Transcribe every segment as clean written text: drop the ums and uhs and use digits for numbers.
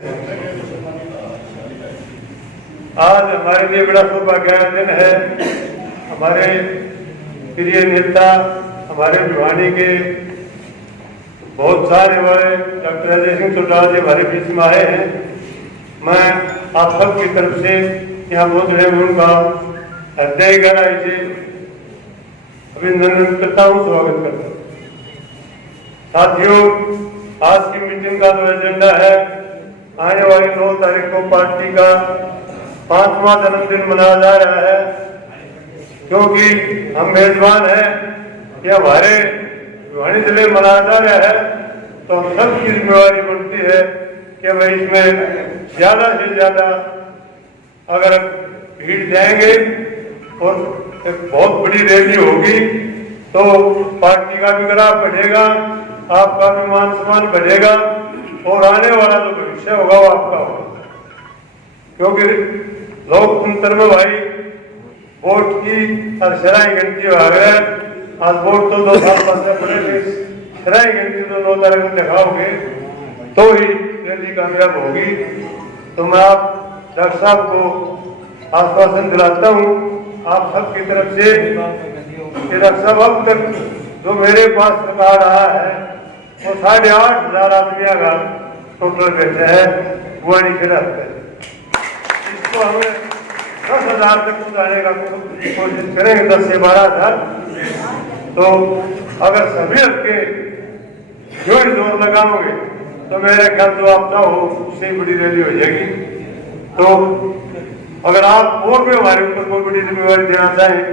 आज हमारे लिए बड़ा सौभाग्य का दिन है। हमारे प्रिय नेता, हमारे भिवानी के बहुत सारे हमारे डॉक्टर अजय सिंह चौटाला जी हमारे बीच में आए हैं। मैं आप सब की तरफ से यहाँ पहुँचने में उनका हृदय गहराई से अभिनंदन करता हूँ, स्वागत करता हूँ। साथियों, आज की मीटिंग का जो एजेंडा है, आने वाली 9 तारीख को पार्टी का 5वां जन्मदिन मनाया जा रहा है। क्योंकि हम मेजबान हैं, ये हमारे भिवानी जिले में मनाया जा रहा है, तो हम सबकी जिम्मेवारी बनती है कि भाई इसमें ज्यादा से ज्यादा अगर भीड़ जाएंगे और एक बहुत बड़ी रैली होगी तो पार्टी का भी ग्राफ बढ़ेगा, आपका भी मान सम्मान बढ़ेगा और आने वाला जो भविष्य होगा वो आपका होगा। क्योंकि लोकतंत्र में भाई वोट की शराई गिनती हो गए। आज वोट तो 2 साल पहले पड़े, शराई गिनती तो 9 तारीख को दिखाओगे तो ही रैली कामयाब होगी। तो मैं आप डॉक्टर साहब को आश्वासन दिलाता हूँ आप सबकी तरफ से कि डॉक्टर साहब अब तक जो मेरे पास आ रहा है वो 8,500 आदमियों का टोटल बैठे हैं भिवानी खेड़ा पे। इसको हमें 10,000 तक पहुँचाने का कोशिश करेंगे, 10 से 12,000। तो अगर सभी हल्के जोर लगाओगे तो मेरे ख्याल जो आप ना हो उससे बड़ी रैली हो जाएगी। तो अगर आप और भी हमारे ऊपर कोई बड़ी जिम्मेवारी देना चाहें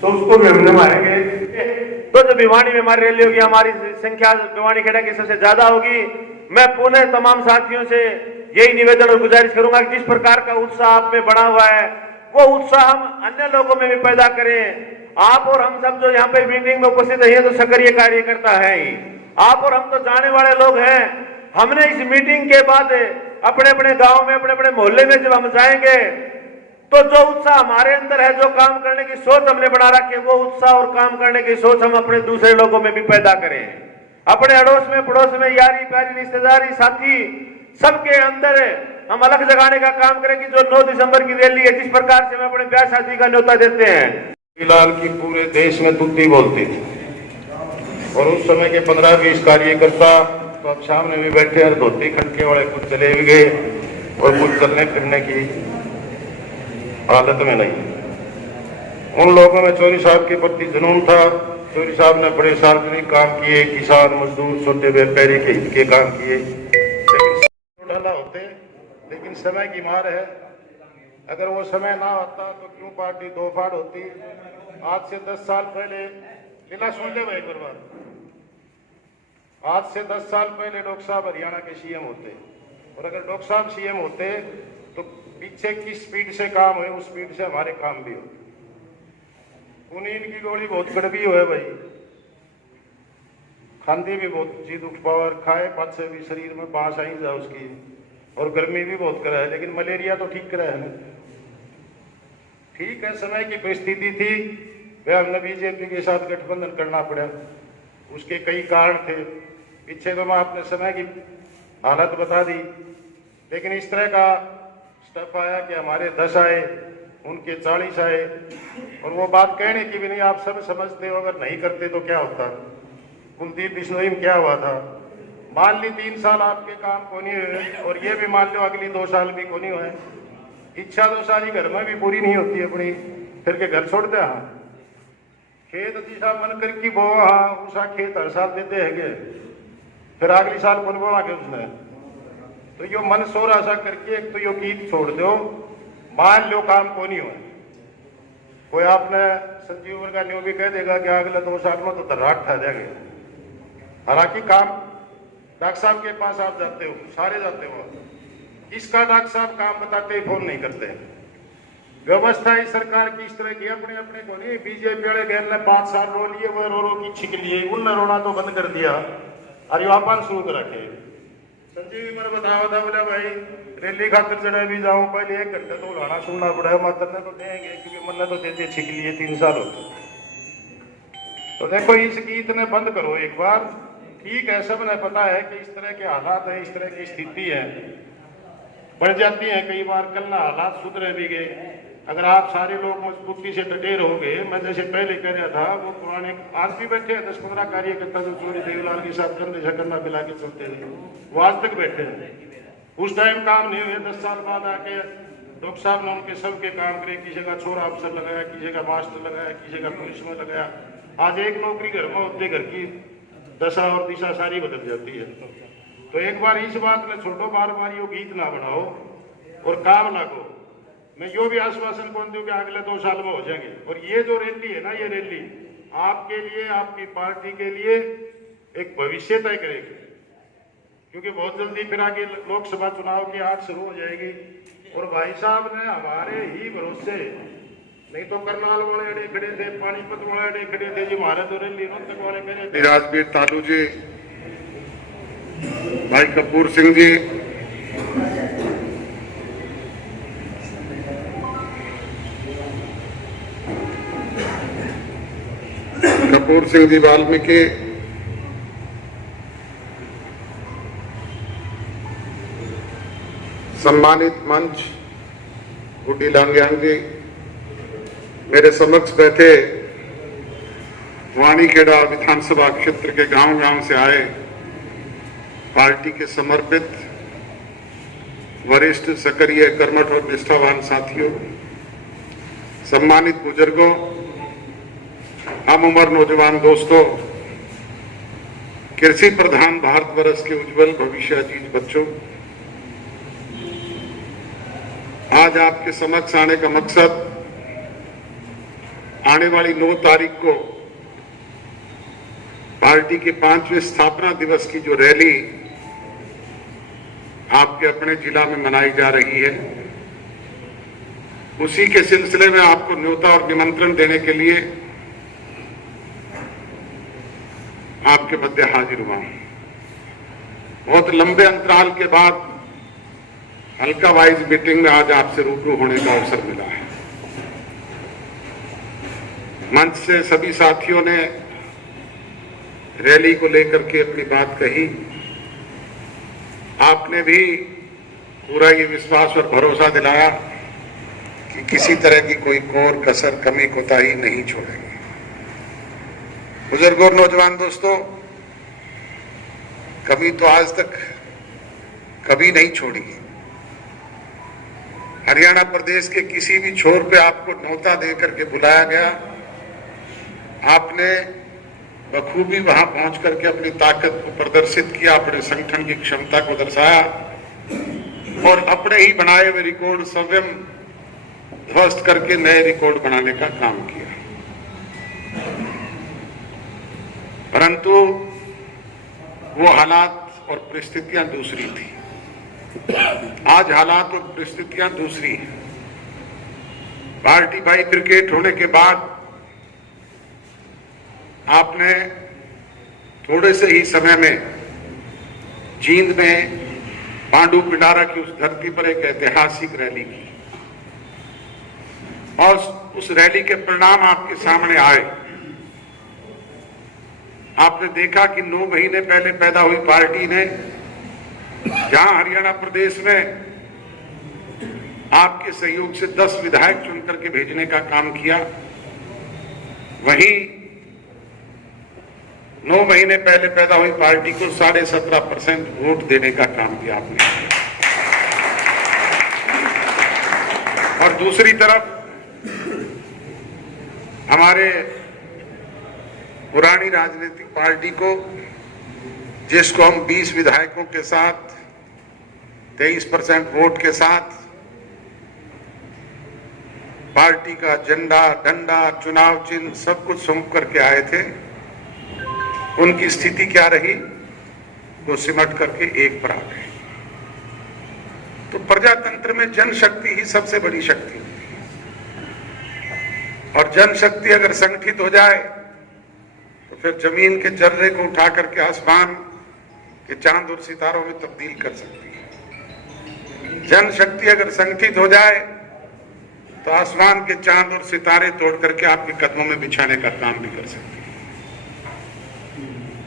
तो उसको भी हम निभाएंगे। तो जो भिवानी में हमारी रैली होगी, हमारी संख्या भिवानी खेड़ा की सबसे ज्यादा होगी। मैं पुनः तमाम साथियों से यही निवेदन और गुजारिश करूंगा कि जिस प्रकार का उत्साह आप में बना हुआ है वो उत्साह हम अन्य लोगों में भी पैदा करें। आप और हम सब जो यहाँ पे मीटिंग में उपस्थित है तो सक्रिय कार्यकर्ता है ही। आप और हम तो जाने वाले लोग हैं। हमने इस मीटिंग के बाद अपने अपने गांव में, अपने अपने मोहल्ले में जब हम जाएंगे तो जो उत्साह हमारे अंदर है, जो काम करने की सोच हमने बना रखी है, वो उत्साह और काम करने की सोच हम अपने दूसरे लोगों में भी पैदा करें। अपने अड़ोस में, पड़ोस में, यारी प्यारी, रिश्तेदारी, साथी सबके अंदर हम अलग जगाने का काम करें कि जो 9 दिसंबर की रैली है, जिस प्रकार से हम अपने ब्याह शादी का न्योता देते हैं। फिलहाल की पूरे देश में तुत्ती बोलती थी और उस समय के 15-20 कार्यकर्ता तो अब सामने भी बैठे हैं, धोती खटके वाले कुछ चले भी गए और कुछ चलने फिरने की हालत में नहीं। उन लोगों में चौधरी साहब के प्रति जुनून था। चौधरी साहब ने बड़े सार्वजनिक काम किए, किसान, मजदूर, छोटे व्यापारी के हित के काम किए, लेकिन होते, लेकिन समय की मार है। अगर वो समय ना होता तो क्यों पार्टी दो फाड़ होती। आज से 10 साल पहले लीला सुन ले भाई बर्बाद, आज से 10 साल पहले डॉक्टर साहब हरियाणा के सीएम होते और अगर डॉक्टर साहब सीएम होते तो पीछे किस स्पीड से काम हुए उस स्पीड से हमारे काम भी होते। कुनीन की गोली बहुत कड़वी हुए भाई, खांदी भी बहुत चीज उठ पावर खाए पाँच से भी शरीर में बांस आई जाए उसकी, और गर्मी भी बहुत करा है, लेकिन मलेरिया तो ठीक करा है। ठीक है, समय की परिस्थिति थी, वह हमने बीजेपी के साथ गठबंधन करना पड़ा। उसके कई कारण थे, पीछे तो मैं अपने समय की हालत बता दी। लेकिन इस तरह का स्टेप आया कि हमारे 10 आए, उनके 40 आए, और वो बात कहने की भी नहीं। आप सब समझते हो, अगर नहीं करते तो क्या होता। कुलदीप बिश्नोई में क्या हुआ था, मान ली 3 साल आपके काम को नहीं हुए और ये भी मान लो अगली 2 साल भी को नहीं हुए। इच्छा तो सारी घर में भी पूरी नहीं होती अपनी, फिर के घर छोड़ दे। हाँ, खेत जिसा मन कर की बो, हाँ उसा खेत हर साल देते है, फिर अगली साल कौन बोला के उसने। तो यो मन सोरा सा करके एक तो यो गीत छोड़ दो, मान लो काम को नहीं हुआ। कोई आपने संजीव वर्गा न्यू भी कह देगा कि अगले 2 साल में तो धर्राट ठा देंगे। हालांकि काम डॉक्टर साहब के पास आप जाते हो, सारे जाते हो, इसका डॉक्टर साहब काम बताते ही फोन नहीं करते। व्यवस्था इस सरकार की इस तरह की अपने अपने को नहीं। बीजेपी वाले गैर ने 5 साल रो लिए, वो रो की छिक लिए, उनने रोना तो बंद कर दिया और वापस शुरू कर रखे। संजीव मर बताया था, बोला भाई रैली खातर चढ़ा भी जाऊं, पहले 1 घंटे तो उड़ाना सुनना पड़ा, मात्र ने तो देंगे क्योंकि मन ने तो देते छिक लिए 3 साल होते। तो देखो इस गीत ने बंद करो एक बार। ठीक है, सब ने पता है कि इस तरह के हालात है, इस तरह की स्थिति है, बढ़ जाती हैं कई बार। कल ना हालात सुधरे भी गए। अगर आप सारे लोग मजबूती से डटे रहोगे, मैं जैसे पहले कह रहा था, वो पुराने आज भी बैठे हैं 10-15 कार्यकर्ता जो चोरी देवीलाल के साथ कंधे से कंधा मिला के चलते थे, वो आज तक बैठे हैं। उस टाइम काम नहीं हुए, 10 साल बाद आके डॉक्टर साहब ने उनके सबके काम करे। किसी जगह छोरा अफसर लगाया, किसी जगह मास्टर लगाया, किसी जगह पुलिस में लगाया। आज एक नौकरी घर में होते घर की दशा और दिशा सारी बदल जाती है। तो एक बार इस बात में छोटो, बार बार यो गीत ना बनाओ और काम ना करो। मैं यो भी आश्वासन कौन दूं कि अगले 2 साल में हो जाएंगे। और ये जो रैली है ना, ये रैली आपके लिए, आपकी पार्टी के लिए एक भविष्य तय करेगी, क्योंकि बहुत जल्दी फिर आगे लोकसभा चुनाव की आड़ शुरू हो जाएगी। और भाई साहब ने हमारे ही भरोसे, नहीं तो करनाल वाले अड़े खड़े थे, पानीपत वाले अड़े खड़े थे जी, हमारे तो रैली तक वाले खड़े थे। राजवीर तालू जी, भाई कपूर सिंह जी, कपूर सिंह जी वाल्मीकि, सम्मानित मंच, गुड्डी लांग्यांग जी, मेरे समक्ष बैठे वाणीखेड़ा विधानसभा क्षेत्र के गांव-गांव से आए पार्टी के समर्पित वरिष्ठ, सक्रिय, कर्मठ और निष्ठावान साथियों, सम्मानित बुजुर्गों, हम उम्र नौजवान दोस्तों, कृषि प्रधान भारतवर्ष के उज्जवल भविष्याजीज बच्चों, आज आपके समक्ष आने का मकसद आने वाली 9 तारीख को पार्टी के 5वें स्थापना दिवस की जो रैली आपके अपने जिला में मनाई जा रही है, उसी के सिलसिले में आपको न्योता और निमंत्रण देने के लिए आपके मध्य हाजिर हुआ हूं। बहुत लंबे अंतराल के बाद हल्का वाइज मीटिंग में आज आपसे रूबरू होने का अवसर मिला है। मंच से सभी साथियों ने रैली को लेकर के अपनी बात कही। आपने भी पूरा ये विश्वास और भरोसा दिलाया कि किसी तरह की कोई कोर कसर, कमी, कोताही नहीं छोड़ेंगे। बुजुर्गों और नौजवान दोस्तों, कमी तो आज तक कभी नहीं छोड़ी। हरियाणा प्रदेश के किसी भी छोर पे आपको न्योता देकर के बुलाया गया, आपने बखूबी वहां पहुंच करके अपनी ताकत को प्रदर्शित किया, अपने संगठन की क्षमता को दर्शाया और अपने ही बनाए हुए रिकॉर्ड स्वयं ध्वस्त करके नए रिकॉर्ड बनाने का काम किया। परंतु वो हालात और परिस्थितियां दूसरी थी। आज हालात और परिस्थितियां दूसरी हैं। पार्टी बाइफरकेट होने के बाद आपने थोड़े से ही समय में जींद में पांडु पिंडारा की उस धरती पर एक ऐतिहासिक रैली की और उस रैली के परिणाम आपके सामने आए। आपने देखा कि 9 महीने पहले पैदा हुई पार्टी ने जहां हरियाणा प्रदेश में आपके सहयोग से 10 विधायक चुन करके भेजने का काम किया, वहीं 9 महीने पहले पैदा हुई पार्टी को 17.5% वोट देने का काम किया आपने। और दूसरी तरफ हमारे पुरानी राजनीतिक पार्टी को, जिसको हम 20 विधायकों के साथ 23% वोट के साथ पार्टी का झंडा, डंडा, चुनाव चिन्ह सब कुछ सौंप करके आए थे, उनकी स्थिति क्या रही? वो सिमट करके एक पर आ गए। तो प्रजातंत्र में जनशक्ति ही सबसे बड़ी शक्ति होती है और जनशक्ति अगर संगठित हो जाए तो फिर जमीन के जर्रे को उठा करके आसमान के चांद और सितारों में तब्दील कर सकती है। जनशक्ति अगर संगठित हो जाए तो आसमान के चांद और सितारे तोड़ करके आपके कदमों में बिछाने का काम भी कर सकती है।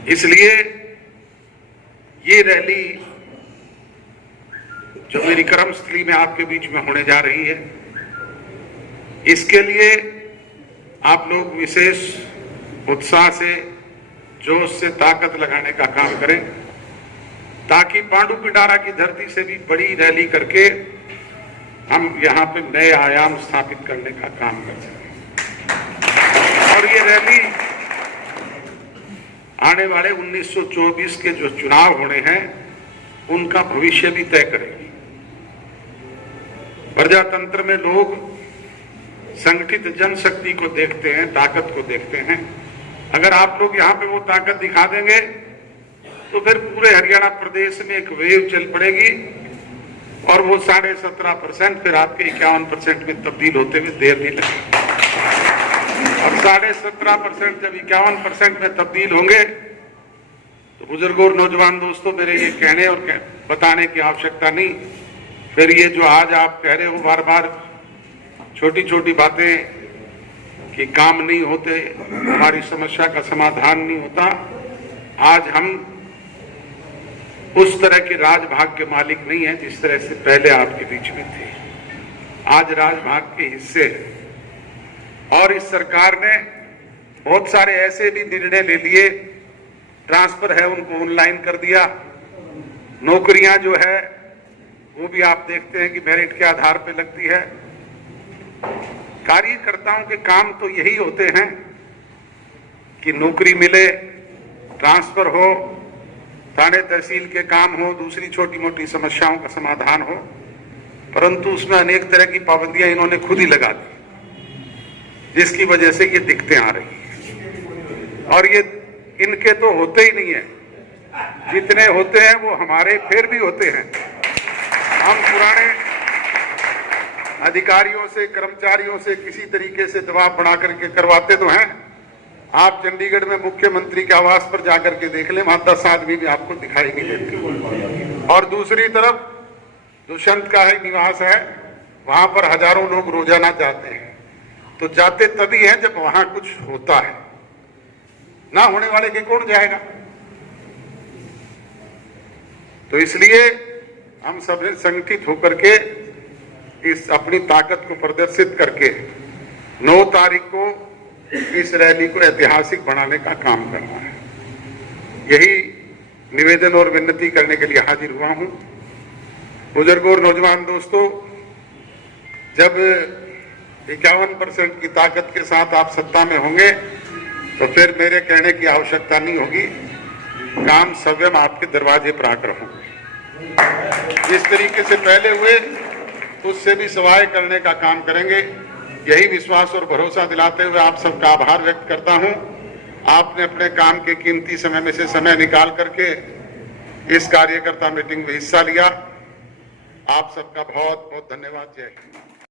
इसलिए ये रैली जो मेरी कर्मस्थली में आपके बीच में होने जा रही है, इसके लिए आप लोग विशेष उत्साह से, जोश से, ताकत लगाने का काम करें, ताकि पांडु पिंडारा की धरती से भी बड़ी रैली करके हम यहाँ पे नए आयाम स्थापित करने का काम कर सकें। और ये रैली आने वाले 1924 के जो चुनाव होने हैं उनका भविष्य भी तय करेगी। प्रजातंत्र में लोग संगठित जनशक्ति को देखते हैं, ताकत को देखते हैं। अगर आप लोग यहाँ पे वो ताकत दिखा देंगे तो फिर पूरे हरियाणा प्रदेश में एक वेव चल पड़ेगी और वो 17.5% फिर आपके 51% में तब्दील होते हुए देर नहीं लगेगी। अब 17.5% जब 51% में तब्दील होंगे तो बुजुर्गों और नौजवान दोस्तों, मेरे ये कहने और बताने की आवश्यकता नहीं। फिर ये जो आज आप कह रहे हो बार बार छोटी छोटी बातें कि काम नहीं होते, हमारी समस्या का समाधान नहीं होता, आज हम उस तरह के राजभाग के मालिक नहीं है जिस तरह से पहले आपके बीच में थे। आज राजभाग के हिस्से हैं और इस सरकार ने बहुत सारे ऐसे भी निर्णय ले लिए, ट्रांसफर है उनको ऑनलाइन कर दिया, नौकरियां जो है वो भी आप देखते हैं कि मेरिट के आधार पर लगती है। कार्यकर्ताओं के काम तो यही होते हैं कि नौकरी मिले, ट्रांसफर हो, थाने तहसील के काम हो, दूसरी छोटी मोटी समस्याओं का समाधान हो, परंतु उसमें अनेक तरह की पाबंदियां इन्होंने खुद ही लगा दी, जिसकी वजह से ये दिक्कतें आ रही हैं। और ये इनके तो होते ही नहीं है, जितने होते हैं वो हमारे फिर भी होते हैं। हम पुराने अधिकारियों से, कर्मचारियों से किसी तरीके से दबाव बना करके करवाते तो हैं। आप चंडीगढ़ में मुख्यमंत्री के आवास पर जाकर के देख लें, वहां 10 आदमी भी आपको दिखाई नहीं देते। और दूसरी तरफ दुष्यंत का ही निवास है, वहां पर हजारों लोग रोजाना जाते हैं। तो जाते तभी हैं जब वहां कुछ होता है, ना होने वाले के कौन जाएगा। तो इसलिए हम सब संगठित होकर के इस अपनी ताकत को प्रदर्शित करके 9 तारीख को इस रैली को ऐतिहासिक बनाने का काम करना है। यही निवेदन और विनती करने के लिए हाजिर हुआ हूं। बुजुर्गों और नौजवान दोस्तों, जब 51% की ताकत के साथ आप सत्ता में होंगे तो फिर मेरे कहने की आवश्यकता नहीं होगी, काम स्वयं आपके दरवाजे पर आकर होंगे। जिस तरीके से पहले हुए उससे भी सवाए करने का काम करेंगे। यही विश्वास और भरोसा दिलाते हुए आप सबका आभार व्यक्त करता हूं। आपने अपने काम के कीमती समय में से समय निकाल करके इस कार्यकर्ता मीटिंग में हिस्सा लिया। आप सबका बहुत बहुत धन्यवाद। जय हिंद।